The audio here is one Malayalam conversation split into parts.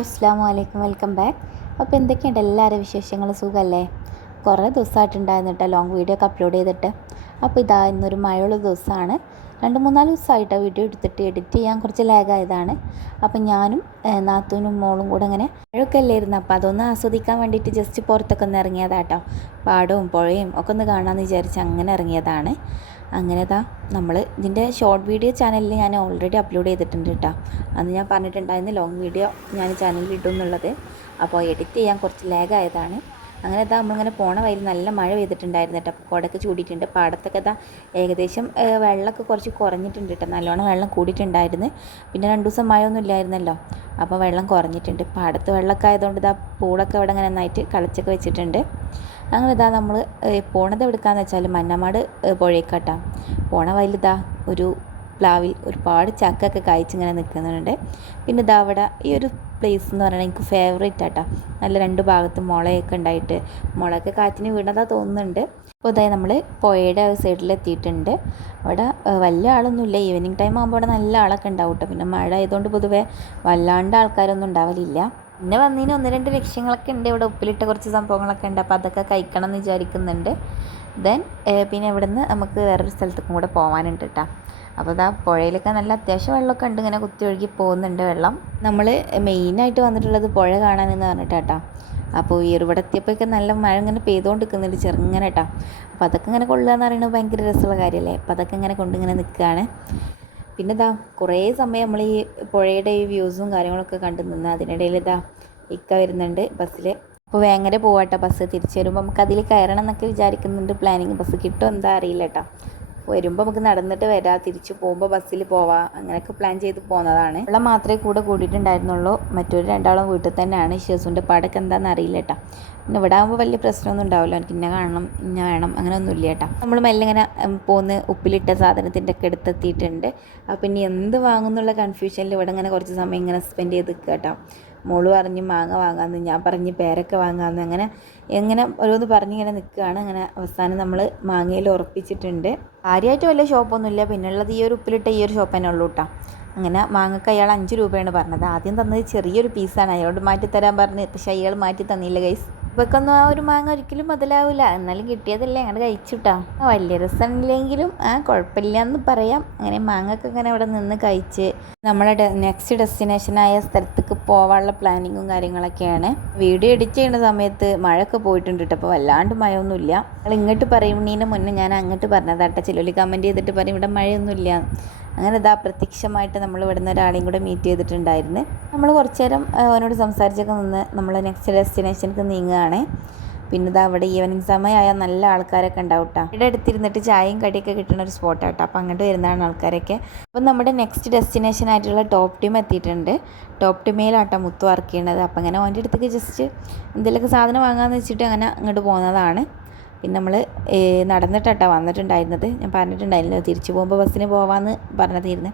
അസ്സലാമു അലൈക്കും, വെൽക്കം ബാക്ക്. അപ്പോൾ എന്തൊക്കെയുണ്ട് എല്ലാവരും വിശേഷങ്ങൾ? സുഖമല്ലേ? കുറേ ദിവസമായിട്ടുണ്ടായിരുന്നു കേട്ടോ ലോങ് വീഡിയോ ഒക്കെ അപ്ലോഡ് ചെയ്തിട്ട്. അപ്പോൾ ഇതാ ഇന്നൊരു മഴയുള്ള ദിവസമാണ്. 2-3 ദിവസമായിട്ടോ വീഡിയോ എടുത്തിട്ട് എഡിറ്റ് ചെയ്യാൻ കുറച്ച് ലാഗായതാണ്. അപ്പോൾ ഞാനും നാത്തൂനും മോളും കൂടെ ഇങ്ങനെ മഴയൊക്കെ അല്ലായിരുന്നു, അപ്പോൾ അതൊന്ന് ആസ്വദിക്കാൻ വേണ്ടിയിട്ട് ജസ്റ്റ് പുറത്തൊക്കെ ഒന്ന് ഇറങ്ങിയതാട്ടോ. പാടവും പുഴയും ഒക്കെ ഒന്ന് കാണാമെന്ന് വിചാരിച്ച് അങ്ങനെ ഇറങ്ങിയതാണ്. അങ്ങനെ നമ്മൾ ഇതിൻ്റെ ഷോർട്ട് വീഡിയോ ചാനലിൽ ഞാൻ ഓൾറെഡി അപ്ലോഡ് ചെയ്തിട്ടുണ്ട് കേട്ടോ. അന്ന് ഞാൻ പറഞ്ഞിട്ടുണ്ടായിരുന്നു ലോങ് വീഡിയോ ഞാൻ ചാനലിൽ ഇടും എന്നുള്ളത്. അപ്പോൾ എഡിറ്റ് ചെയ്യാൻ കുറച്ച് ലാഗായതാണ്. അങ്ങനെ നമ്മളിങ്ങനെ പോണ വഴിയിൽ നല്ല മഴ പെയ്തിട്ടുണ്ടായിരുന്നു കേട്ടോ. അപ്പോൾ കുടയൊക്കെ ചൂടിയിട്ടുണ്ട്. പാടത്തൊക്കെ ഏകദേശം വെള്ളമൊക്കെ കുറച്ച് കുറഞ്ഞിട്ടുണ്ട് കേട്ടോ. നല്ലോണം വെള്ളം കൂടിയിട്ടുണ്ടായിരുന്നു. പിന്നെ 2 ദിവസം മഴയൊന്നും ഇല്ലായിരുന്നല്ലോ, അപ്പോൾ വെള്ളം കുറഞ്ഞിട്ടുണ്ട്. പാടത്ത് വെള്ളമൊക്കെ ആയതുകൊണ്ട് പൂളൊക്കെ ഇവിടെ ഇങ്ങനെ നന്നായിട്ട് കളിച്ചൊക്കെ വെച്ചിട്ടുണ്ട്. അങ്ങനെ നമ്മൾ പോണത് എവിടേക്കാന്ന് വെച്ചാൽ മന്നമാട് പുഴയ്ക്കാട്ടോ. പോണ വഴിയിൽ ഒരു പ്ലാവിൽ ഒരുപാട് ചക്കൊക്കെ കായ്ച്ചിങ്ങനെ നിൽക്കുന്നുണ്ട്. പിന്നെ അവിടെ ഈ ഒരു പ്ലേസ് എന്ന് പറയുന്നത് എനിക്ക് ഫേവറേറ്റ് ആട്ടോ. നല്ല 2 ഭാഗത്തും മുളയൊക്കെ ഉണ്ടായിട്ട് മുളയൊക്കെ കാറ്റിന് വീണതാണ് തോന്നുന്നുണ്ട്. അപ്പോൾ നമ്മൾ പുഴയുടെ സൈഡിലെത്തിയിട്ടുണ്ട്. അവിടെ വലിയ ആളൊന്നുമില്ല. ഈവനിങ് ടൈം ആകുമ്പോൾ അവിടെ നല്ല ആളൊക്കെ ഉണ്ടാവും കേട്ടോ. പിന്നെ മഴ ആയതുകൊണ്ട് പൊതുവേ വല്ലാണ്ട് ആൾക്കാരൊന്നും ഉണ്ടാവലില്ല. പിന്നെ വന്നതിന് 1-2 ലക്ഷ്യങ്ങളൊക്കെ ഉണ്ട്. ഇവിടെ ഉപ്പിലിട്ട കുറച്ച് സംഭവങ്ങളൊക്കെ ഉണ്ട്. അപ്പോൾ അതൊക്കെ കഴിക്കണം എന്ന് വിചാരിക്കുന്നുണ്ട്. പിന്നെ ഇവിടുന്ന് നമുക്ക് വേറൊരു സ്ഥലത്തേക്കും കൂടെ പോകാനുണ്ട് കേട്ടോ. അപ്പോൾ പുഴയിലൊക്കെ നല്ല അത്യാവശ്യം വെള്ളമൊക്കെ ഉണ്ട്, ഇങ്ങനെ കുത്തി ഒഴുകി പോകുന്നുണ്ട് വെള്ളം. നമ്മൾ മെയിനായിട്ട് വന്നിട്ടുള്ളത് പുഴ കാണാനെന്ന് പറഞ്ഞിട്ടാട്ടോ. അപ്പോൾ ഇവിടെ എത്തിയപ്പോഴൊക്കെ നല്ല മഴ ഇങ്ങനെ പെയ്തുകൊണ്ടിരിക്കുന്നുണ്ട് ചെറുങ്ങനെ കേട്ടോ. അപ്പോൾ അതൊക്കെ ഇങ്ങനെ കൊള്ളുക എന്ന് പറയുന്നത് ഭയങ്കര രസമുള്ള കാര്യമല്ലേ. അപ്പോൾ അതൊക്കെ ഇങ്ങനെ കൊണ്ടിങ്ങനെ നിൽക്കുകയാണ്. പിന്നെ കുറേ സമയം നമ്മൾ ഈ പുഴയുടെ ഈ വ്യൂസും കാര്യങ്ങളൊക്കെ കണ്ടു നിന്ന് അതിനിടയിൽ ഇക്ക വരുന്നുണ്ട് ബസ്സിൽ. അപ്പോൾ വേങ്ങര പോവാട്ടോ ബസ്. തിരിച്ച് വരുമ്പോൾ നമുക്ക് അതിൽ കയറണം എന്നൊക്കെ വിചാരിക്കുന്നുണ്ട്. പ്ലാനിങ് ബസ് കിട്ടുമോ എന്താ അറിയില്ല കേട്ടോ. വരുമ്പോൾ നമുക്ക് നടന്നിട്ട് വരാം, തിരിച്ച് പോകുമ്പോൾ ബസ്സിൽ പോവാം, അങ്ങനെയൊക്കെ പ്ലാൻ ചെയ്ത് പോകുന്നതാണ്. വെള്ളം മാത്രമേ കൂടെ കൂടിയിട്ടുണ്ടായിരുന്നുള്ളൂ. മറ്റൊരു 2 വീട്ടിൽ തന്നെയാണ്. ഷെസൂൻ്റെ പാടൊക്കെ എന്താണെന്ന് അറിയില്ല കേട്ടോ. പിന്നെ ഇവിടെ ആകുമ്പോൾ വലിയ പ്രശ്നമൊന്നും ഉണ്ടാവില്ല. എനിക്ക് ഇന്ന കാണണം ഇന്ന വേണം അങ്ങനെയൊന്നും ഇല്ല കേട്ടോ. നമ്മൾ മെല്ലെ ഇങ്ങനെ പോന്ന് ഉപ്പിലിട്ട സാധനത്തിൻ്റെ ഒക്കെ അടുത്തെത്തിയിട്ടുണ്ട്. അപ്പോൾ ഇനി എന്ത് വാങ്ങുന്നുള്ള കൺഫ്യൂഷനിൽ ഇവിടെ ഇങ്ങനെ കുറച്ച് സമയം ഇങ്ങനെ സ്പെൻഡ് ചെയ്ത് നിൽക്കുക കേട്ടോ. മോള് പറഞ്ഞ് മാങ്ങ വാങ്ങാമെന്ന്, ഞാൻ പറഞ്ഞ് പേരൊക്കെ വാങ്ങാമെന്ന്, അങ്ങനെ എങ്ങനെ ഓരോന്ന് പറഞ്ഞിങ്ങനെ നിൽക്കുകയാണ്. അങ്ങനെ അവസാനം നമ്മൾ മാങ്ങയിൽ ഉറപ്പിച്ചിട്ടുണ്ട്. കാര്യമായിട്ട് വലിയ ഷോപ്പൊന്നുമില്ല. പിന്നുള്ളത് ഈ ഒരു ഉപ്പിലിട്ട ഈ ഒരു ഷോപ്പ് തന്നെ ഉള്ളൂ കേട്ടോ. അങ്ങനെ മാങ്ങക്ക് അയാൾ 5 രൂപയാണ് പറഞ്ഞത്. ആദ്യം തന്നത് ചെറിയൊരു പീസാണ്, അയാളോട് മാറ്റിത്തരാൻ പറഞ്ഞ്. പക്ഷേ അയാൾ മാറ്റി തന്നില്ല ഗൈസ്. ഇവക്കൊന്നും ആ ഒരു മാങ്ങ ഒരിക്കലും മുതലാവില്ല. എന്നാലും കിട്ടിയതല്ലേ അങ്ങനെ കഴിച്ചുട്ടാ. വലിയ രസമില്ലെങ്കിലും കുഴപ്പമില്ല എന്ന് പറയാം. അങ്ങനെ മാങ്ങൊക്കെ ഇങ്ങനെ ഇവിടെ നിന്ന് കഴിച്ച് നമ്മളെ നെക്സ്റ്റ് ഡെസ്റ്റിനേഷനായ സ്ഥലത്തേക്ക് പോകാനുള്ള പ്ലാനിങ്ങും കാര്യങ്ങളൊക്കെയാണ്. വീഡിയോ എഡിറ്റ് ചെയ്യുന്ന സമയത്ത് മഴയൊക്കെ പോയിട്ടുണ്ട് കേട്ടോ. അപ്പോൾ വല്ലാണ്ട് മഴയൊന്നുമില്ല. നമ്മൾ ഇങ്ങോട്ട് പറയുന്നതിന് മുന്നേ ഞാൻ അങ്ങോട്ട് പറഞ്ഞതാട്ടോ. ചിലർ കമൻറ്റ് ചെയ്തിട്ട് പറയും ഇവിടെ മഴയൊന്നുമില്ല. അങ്ങനെ പ്രത്യക്ഷമായിട്ട് നമ്മൾ ഇവിടുന്ന് ഒരാളെയും കൂടെ മീറ്റ് ചെയ്തിട്ടുണ്ടായിരുന്നു. നമ്മൾ കുറച്ച് നേരം അവനോട് സംസാരിച്ചൊക്കെ നിന്ന് നമ്മൾ നെക്സ്റ്റ് ഡെസ്റ്റിനേഷനിലേക്ക് നീങ്ങുകയാണ്. പിന്നെ അവിടെ ഈവനിങ് സമയമായാൽ നല്ല ആൾക്കാരൊക്കെ ഉണ്ടാവും കേട്ടോ. ഇവിടെ അടുത്തിരുന്നിട്ട് ചായയും കടിയൊക്കെ കിട്ടുന്ന ഒരു സ്പോട്ടാട്ടോ. അപ്പോൾ അങ്ങോട്ട് വരുന്നതാണ് ആൾക്കാരൊക്കെ. അപ്പോൾ നമ്മുടെ നെക്സ്റ്റ് ഡെസ്റ്റിനേഷൻ ആയിട്ടുള്ള ടോപ്പ് ടീം എത്തിയിട്ടുണ്ട്. ടോപ്പ് ടീമേലാട്ടോ മുത്തു വർക്ക് ചെയ്യണത്. അപ്പോൾ അങ്ങനെ അവൻ്റെ അടുത്തേക്ക് ജസ്റ്റ് എന്തെങ്കിലുമൊക്കെ സാധനം വാങ്ങാമെന്ന് വെച്ചിട്ട് അങ്ങനെ അങ്ങോട്ട് പോകുന്നതാണ്. പിന്നെ നമ്മൾ നടന്നിട്ടാട്ടോ വന്നിട്ടുണ്ടായിരുന്നത്. ഞാൻ പറഞ്ഞിട്ടുണ്ടായിരുന്നല്ലോ തിരിച്ചു പോകുമ്പോൾ ബസ്സിന് പോകാമെന്ന് പറഞ്ഞതായിരുന്നു.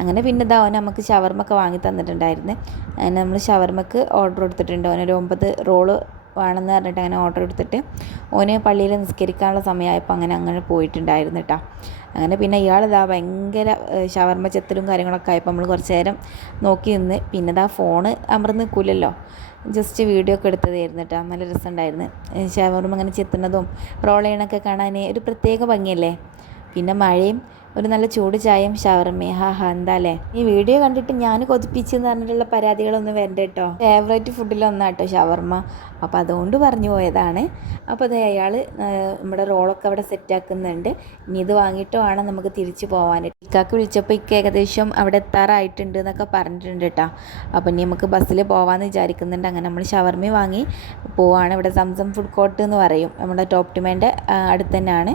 അങ്ങനെ പിന്നെ അവൻ നമുക്ക് ഷവർമ്മൊക്കെ വാങ്ങി തന്നിട്ടുണ്ടായിരുന്നു. അങ്ങനെ നമ്മൾ ഷവർമ്മക്ക് ഓർഡർ കൊടുത്തിട്ടുണ്ട്. അവനൊരു 9 റോള് വേണമെന്ന് പറഞ്ഞിട്ട് അങ്ങനെ ഓർഡർ എടുത്തിട്ട് ഓന് പള്ളിയിൽ നിസ്കരിക്കാനുള്ള സമയമായപ്പോൾ അങ്ങനെ പോയിട്ടുണ്ടായിരുന്നു കേട്ടോ. അങ്ങനെ പിന്നെ ഇയാൾ ഭയങ്കര ഷവർമ്മ ചെത്തലും കാര്യങ്ങളൊക്കെ ആയപ്പോൾ നമ്മൾ കുറച്ച് നേരം നോക്കി നിന്ന്. പിന്നെ ഫോണ് അമർന്ന് നിൽക്കില്ലല്ലോ, ജസ്റ്റ് വീഡിയോ ഒക്കെ എടുത്തതായിരുന്നു കേട്ടോ. നല്ല രസമുണ്ടായിരുന്നു. ഷവർമ്മ അങ്ങനെ ചെത്തുന്നതും റോൾ ചെയ്യണമൊക്കെ കാണാൻ ഒരു പ്രത്യേക ഭംഗിയല്ലേ. പിന്നെ മഴയും ഒരു നല്ല ചൂട് ചായയും ഷവർമ്മയും എന്താ അല്ലേ. ഈ വീഡിയോ കണ്ടിട്ട് ഞാൻ കൊതിപ്പിച്ചെന്ന് പറഞ്ഞിട്ടുള്ള പരാതികളൊന്നും വരണ്ട കേട്ടോ. ഫേവറേറ്റ് ഫുഡിലൊന്നാട്ടോ ഷവർമ്മ. അപ്പോൾ അതുകൊണ്ട് പറഞ്ഞു പോയതാണ്. അപ്പോൾ അയാൾ നമ്മുടെ റോളൊക്കെ അവിടെ സെറ്റാക്കുന്നുണ്ട്. ഇനി ഇത് വാങ്ങിയിട്ട് വേണം നമുക്ക് തിരിച്ച് പോകാൻ. ഇക്കാക്ക് വിളിച്ചപ്പോൾ ഇക്ക ഏകദേശം അവിടെ എത്താറായിട്ടുണ്ട് എന്നൊക്കെ പറഞ്ഞിട്ടുണ്ട് കേട്ടോ. അപ്പോൾ ഇനി നമുക്ക് ബസ്സിൽ പോകാമെന്ന് വിചാരിക്കുന്നുണ്ട്. അങ്ങനെ നമ്മൾ ഷവർമ്മ വാങ്ങി പോവാണ്. ഇവിടെ സംസം ഫുഡ് കോർട്ട് എന്ന് പറയും, നമ്മുടെ ടോപ്പ് ടീമിൻ്റെ അടുത്ത് തന്നെയാണ്.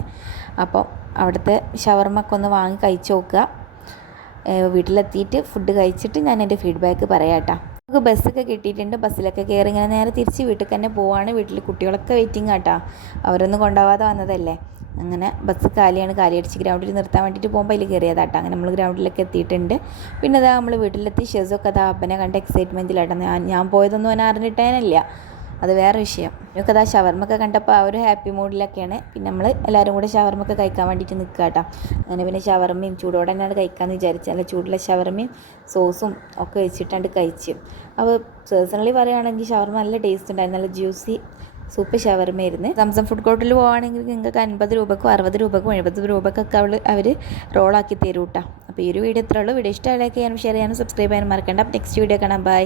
അപ്പോൾ അവിടുത്തെ ഷവർമ്മൊക്കെ ഒന്ന് വാങ്ങി കഴിച്ച് നോക്കുക. വീട്ടിലെത്തിയിട്ട് ഫുഡ് കഴിച്ചിട്ട് ഞാൻ എൻ്റെ ഫീഡ്ബാക്ക് പറയാം കേട്ടോ. നമുക്ക് ബസ്സൊക്കെ കിട്ടിയിട്ടുണ്ട്. ബസ്സിലൊക്കെ കയറി ഇങ്ങനെ നേരെ തിരിച്ച് വീട്ടിൽ തന്നെ പോവാണ്. വീട്ടിൽ കുട്ടികളൊക്കെ വെയിറ്റിംഗ് ആട്ടോ. അവരൊന്നും കൊണ്ടുപോകാതെ വന്നതല്ലേ. അങ്ങനെ ബസ് കാലിയാണ്. കാലിയടിച്ച് ഗ്രൗണ്ടിൽ നിർത്താൻ വേണ്ടിയിട്ട് പോകുമ്പോൾ അതിൽ കയറിയതാട്ടോ. അങ്ങനെ നമ്മൾ ഗ്രൗണ്ടിലൊക്കെ എത്തിയിട്ടുണ്ട്. പിന്നെ നമ്മൾ വീട്ടിലെത്തി ഷെസൊക്കെ അപ്പനെ കണ്ട എക്സൈറ്റ്മെൻറ്റിലാട്ടോ. ഞാൻ പോയതൊന്നും അവനെ അറിഞ്ഞിട്ടേനില്ല. അത് വേറെ വിഷയം. നമുക്ക് അതാ ഷവർമ്മൊക്കെ കണ്ടപ്പോൾ ആ ഒരു ഹാപ്പി മൂഡിലൊക്കെയാണ്. പിന്നെ നമ്മൾ എല്ലാവരും കൂടെ ഷവർമ്മൊക്കെ കഴിക്കാൻ വേണ്ടിയിട്ട് നിൽക്കുക കേട്ടോ. അങ്ങനെ പിന്നെ ഷവർമ്മയും ചൂടോടെ തന്നെയാണ് കഴിക്കാമെന്ന് വിചാരിച്ചു. നല്ല ചൂടുള്ള ഷവർമ്മയും സോസും ഒക്കെ വെച്ചിട്ടാണ്ട് കഴിച്ചു. അപ്പോൾ പേഴ്സണലി പറയുകയാണെങ്കിൽ ഷവർമ്മ നല്ല ടേസ്റ്റ് ഉണ്ടായിരുന്നു, നല്ല ജ്യൂസി സൂപ്പർ ഷവർമ്മയായിരുന്നു. സംസം ഫുഡ് കോർട്ടിൽ പോകുകയാണെങ്കിൽ നിങ്ങൾക്ക് 50 രൂപക്കും 60 രൂപക്കും 70 രൂപക്കൊക്കെ അവർ റോളാക്കി തരും കേട്ടോ. അപ്പോൾ ഈ ഒരു വീഡിയോ ഇത്രേ ഉള്ളൂ. വീഡിയോ ഇഷ്ടമായി ലൈക്ക് ചെയ്യാനും ഷെയർ ചെയ്യാനും സബ്സ്ക്രൈബ് ചെയ്യാനും മറക്കണ്ട. നെക്സ്റ്റ് വീഡിയോ കാണാം. ബൈ.